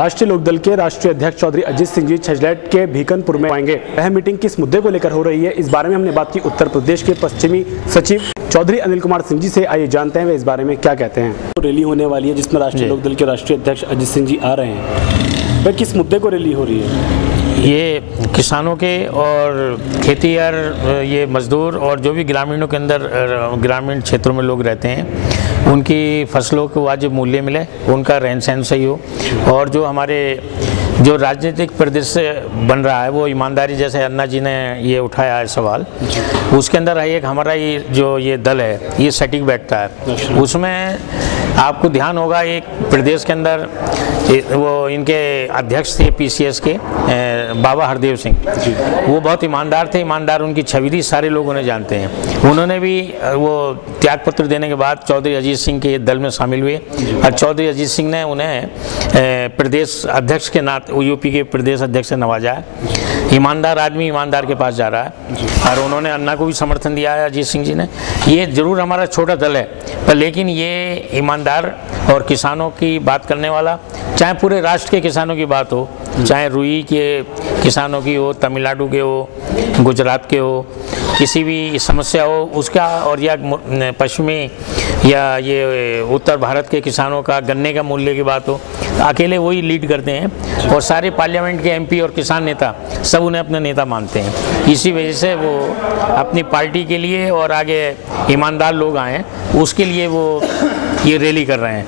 राष्ट्रीय लोकदल के राष्ट्रीय अध्यक्ष चौधरी अजीत सिंह जी छजलैट के भीकनपुर में आएंगे। वह मीटिंग किस मुद्दे को लेकर हो रही है, इस बारे में हमने बात की उत्तर प्रदेश के पश्चिमी सचिव चौधरी अनिल कुमार सिंह जी से। आइए जानते हैं वे इस बारे में क्या कहते हैं। तो रैली होने वाली है जिसमें राष्ट्रीय लोकदल के राष्ट्रीय अध्यक्ष अजीत सिंह जी आ रहे हैं, वह किस मुद्दे को रैली हो रही है? ये किसानों के और खेतीहर ये मजदूर और जो भी ग्रामीणों के अंदर ग्रामीण क्षेत्रों में लोग रहते हैं, उनकी फसलों को वाजिब मूल्य मिले, उनका रहन सहन सही हो, और जो हमारे जो राजनीतिक परिदृश्य बन रहा है वो ईमानदारी, जैसे अन्ना जी ने ये उठाया है सवाल, उसके अंदर एक हमारा ये जो ये दल है ये सटीक बैठता है। उसमें आपको ध्यान होगा एक प्रदेश के अंदर वो इनके अध्यक्ष थे पीसीएस के बाबा हरदेव सिंह, वो बहुत ईमानदार थे। ईमानदार उनकी छवि थी, सारे लोग उन्हें जानते हैं। उन्होंने भी वो त्यागपत्र देने के बाद चौधरी अजीत सिंह के दल में शामिल हुए और चौधरी अजीत सिंह ने उन्हें प्रदेश अध्यक्ष के नाते यूपी के प्रदेश अध्यक्ष से नवाजा है। ईमानदार आदमी ईमानदार के पास जा रहा है और उन्होंने अन्ना को भी समर्थन दिया है अजीत सिंह जी ने। ये जरूर हमारा छोटा दल है पर लेकिन ये ईमानदार और किसानों की बात करने वाला, चाहे पूरे राष्ट्र के किसानों की बात हो, चाहे रुई के किसानों की हो, तमिलनाडु के हो, गुजरात के हो, किसी भी समस्या हो उसका, और या पश्चिमी या ये उत्तर भारत के किसानों का गन्ने का मूल्य की बात हो, अकेले वही लीड करते हैं और सारे पार्लियामेंट के एमपी और किसान नेता सब उन्हें अपने नेता मानते हैं। इसी वजह से वो अपनी पार्टी के लिए और आगे ईमानदार लोग आए उसके लिए वो ये रैली कर रहे हैं।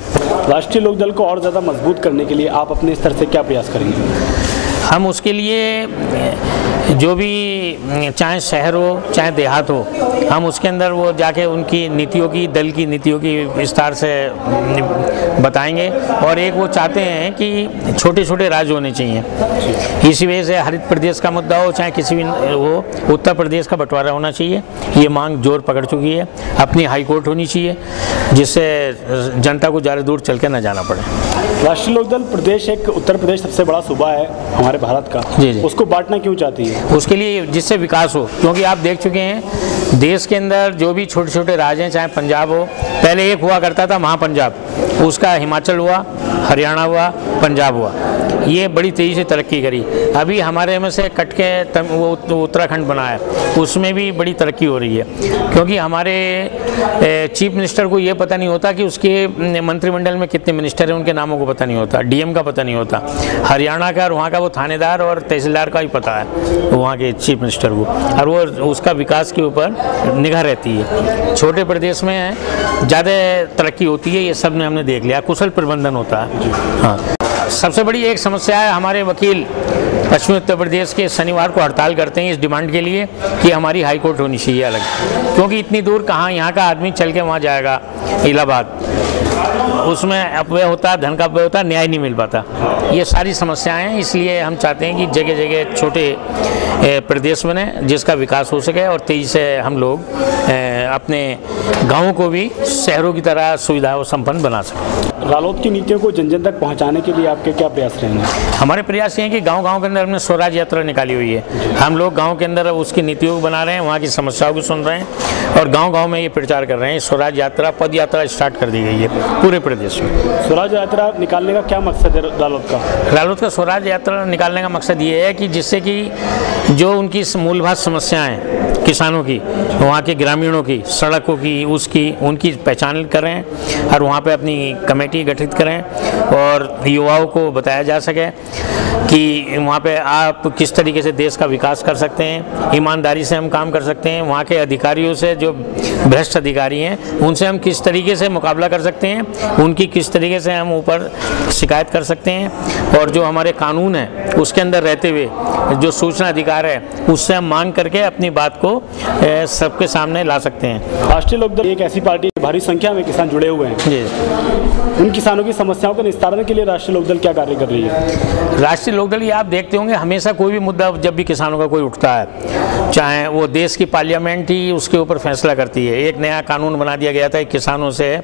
राष्ट्रीय लोकदल को और ज़्यादा मजबूत करने के लिए आप अपने स्तर से क्या प्रयास करेंगे? हम उसके लिए जो भी चाहे शहर हो चाहे देहात हो, हम उसके अंदर वो जाके उनकी नीतियों की, दल की नीतियों की विस्तार से बताएंगे। और एक वो चाहते हैं कि छोटे छोटे राज्य होने चाहिए। इसी वजह से हरित प्रदेश का मुद्दा हो चाहे किसी भी हो, उत्तर प्रदेश का बंटवारा होना चाहिए, ये मांग जोर पकड़ चुकी है। अपनी हाई कोर्ट होनी चाहिए जिससे जनता को ज़्यादा दूर चल के न जाना पड़े। राष्ट्रीय लोकदल प्रदेश, एक उत्तर प्रदेश सबसे बड़ा सूबा है हमारे भारत का, जी। उसको बांटना क्यों चाहती है? उसके लिए जिससे विकास हो, क्योंकि आप देख चुके हैं देश के अंदर जो भी छोटे छोटे राज्य हैं, चाहे पंजाब हो, पहले एक हुआ करता था महापंजाब, उसका हिमाचल हुआ, हरियाणा हुआ, पंजाब हुआ, ये बड़ी तेज़ी से तरक्की करी। अभी हमारे में से कट के वो उत्तराखंड बना है, उसमें भी बड़ी तरक्की हो रही है। क्योंकि हमारे चीफ मिनिस्टर को ये पता नहीं होता कि उसके मंत्रिमंडल में कितने मिनिस्टर हैं, उनके नामों को पता नहीं होता, डीएम का पता नहीं होता। हरियाणा का और वहाँ का वो थानेदार और तहसीलदार का ही पता है वहाँ के चीफ मिनिस्टर को, और वो उसका विकास के ऊपर निगाह रहती है। छोटे प्रदेश में ज़्यादा तरक्की होती है, ये सब ने हमने देख लिया, कुशल प्रबंधन होता है। हाँ, सबसे बड़ी एक समस्या है, हमारे वकील पश्चिमी उत्तर प्रदेश के शनिवार को हड़ताल करते हैं इस डिमांड के लिए कि हमारी हाई कोर्ट होनी चाहिए अलग, क्योंकि इतनी दूर कहाँ यहाँ का आदमी चल के वहाँ जाएगा इलाहाबाद, उसमें अपव्यय होता है, धन का अपव्यय होता है, न्याय नहीं मिल पाता। ये सारी समस्याएं हैं, इसलिए हम चाहते हैं कि जगह जगह छोटे प्रदेश बने जिसका विकास हो सके और तेजी से हम लोग अपने गाँवों को भी शहरों की तरह सुविधाओं संपन्न बना सकें। रालोद की नीतियों को जन जन तक पहुंचाने के लिए आपके क्या प्रयास रहेंगे? हमारे प्रयास ये हैं कि गांव-गांव के अंदर हमने स्वराज यात्रा निकाली हुई है। हम लोग गांव के अंदर उसकी नीतियों को बना रहे हैं, वहाँ की समस्याओं को सुन रहे हैं और गांव-गांव में ये प्रचार कर रहे हैं। स्वराज यात्रा, पद यात्रा स्टार्ट कर दी गई है पूरे प्रदेश में। स्वराज यात्रा निकालने का क्या मकसद है रालोद का? रालोद का स्वराज यात्रा निकालने का मकसद ये है कि जिससे कि जो उनकी मूलभूत समस्याएँ किसानों की, वहाँ के ग्रामीणों की, सड़कों की, उसकी उनकी पहचान करें और वहाँ पे अपनी कमेटी गठित करें और युवाओं को बताया जा सके कि वहाँ पे आप किस तरीके से देश का विकास कर सकते हैं, ईमानदारी से हम काम कर सकते हैं, वहाँ के अधिकारियों से जो भ्रष्ट अधिकारी हैं उनसे हम किस तरीके से मुकाबला कर सकते हैं, उनकी किस तरीके से हम ऊपर शिकायत कर सकते हैं, और जो हमारे कानून है उसके अंदर रहते हुए जो सूचना अधिकार है उससे हम मांग करके अपनी बात को सबके सामने ला सकते हैं। राष्ट्रीय लोकदल एक ऐसी पार्टी, भारी संख्या में किसान जुड़े हुए हैं जी, उन किसानों की समस्याओं के निस्तारण के लिए राष्ट्रीय लोकदल क्या कार्य कर रही है? राष्ट्रीय लोकदल, ये आप देखते होंगे हमेशा कोई भी मुद्दा जब भी किसानों का कोई उठता है, चाहे वो देश की पार्लियामेंट ही उसके ऊपर फैसला करती है। एक नया कानून बना दिया गया था, किसानों से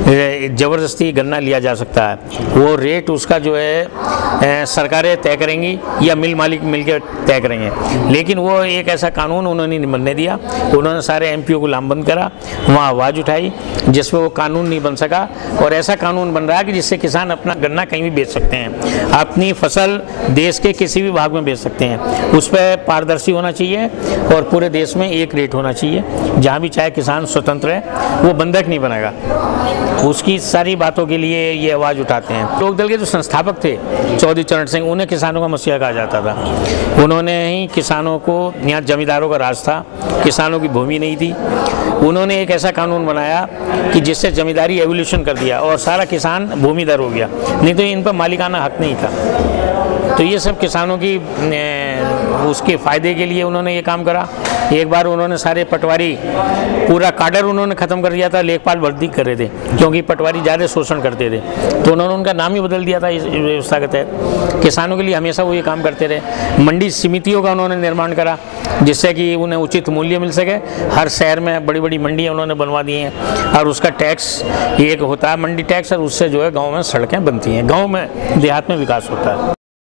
ज़बरदस्ती गन्ना लिया जा सकता है, वो रेट उसका जो है सरकारें तय करेंगी या मिल मालिक मिलकर तय करेंगे, लेकिन वो एक ऐसा कानून उन्होंने नहीं बनने दिया। उन्होंने सारे एमपीओ को लामबंद करा, वहाँ आवाज़ उठाई जिसमें वो कानून नहीं बन सका, और ऐसा कानून बन रहा है कि जिससे किसान अपना गन्ना कहीं भी बेच सकते हैं, अपनी फसल देश के किसी भी भाग में बेच सकते हैं। उस पर पारदर्शी होना चाहिए और पूरे देश में एक रेट होना चाहिए, जहाँ भी चाहे किसान स्वतंत्र है, वो बंधक नहीं बनेगा। उसकी सारी बातों के लिए ये आवाज़ उठाते हैं। लोकदल के जो संस्थापक थे चौधरी चरण सिंह, उन्हें किसानों का मसीहा कहा जाता था। उन्होंने ही किसानों को, यहाँ जमींदारों का राज था, किसानों की भूमि नहीं थी, उन्होंने एक ऐसा कानून बनाया कि जिससे जमींदारी एवोल्यूशन कर दिया और सारा किसान भूमिदर हो गया, नहीं तो इन पर मालिकाना हक नहीं था। तो ये सब किसानों की उसके फ़ायदे के लिए उन्होंने ये काम करा। एक बार उन्होंने सारे पटवारी, पूरा काडर उन्होंने ख़त्म कर दिया था, लेखपाल भर्ती कर रहे थे क्योंकि पटवारी ज़्यादा शोषण करते थे, तो उन्होंने उनका नाम ही बदल दिया था इस व्यवस्था के तहत। किसानों के लिए हमेशा वो ये काम करते रहे। मंडी समितियों का उन्होंने निर्माण करा जिससे कि उन्हें उचित मूल्य मिल सके। हर शहर में बड़ी बड़ी मंडियाँ उन्होंने बनवा दी हैं और उसका टैक्स एक होता है मंडी टैक्स, और उससे जो है गाँव में सड़कें बनती हैं, गाँव में देहात में विकास होता है।